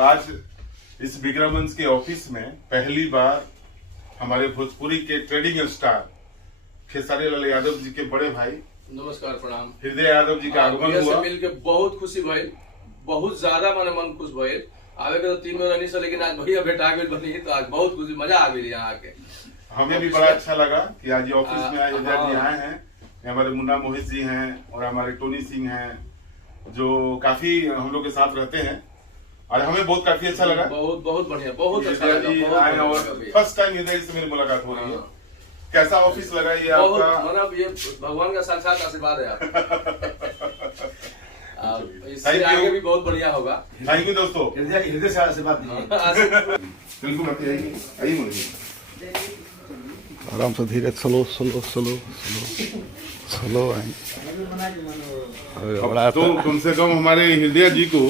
आज इस विक्रमगंज के ऑफिस में पहली बार हमारे भोजपुरी के ट्रेडिंग स्टार खेसारी लाल यादव जी के बड़े भाई नमस्कार प्रणाम हृदय यादव जी का आगमन हुआ। मिल के बहुत खुशी भइल, बहुत ज्यादा माने मन खुश भइल। आवे के तो 3 महीना नहीं से, लेकिन आज भैया भेटा गेल बनी तो आज बहुत खुशी, मजा आ गई यहाँ आके। हमें भी बड़ा अच्छा लगा कि आज ये ऑफिस में हृदय जी आए हैं। हमारे मुन्ना मोहित जी हैं और हमारे टोनी सिंह हैं जो काफी हम लोग के साथ रहते हैं और हमें बहुत काफी अच्छा लगा। बहुत बहुत बढ़िया, बहुत अच्छा हृदय जी आए और फर्स्ट टाइम हृदय से मेरी मुलाकात हो रही है। कैसा ऑफिस लगा ये आपका? मतलब ये भगवान का साक्षात आशीर्वाद है आप। इससे आगे भी बहुत बढ़िया होगा। थैंक यू दोस्तों। हृदय से आशीर्वाद बिल्कुल आइए मुझे आराम से धीरे slow slow slow slow slow आए। तो कम से कम हमारे हृदय जी को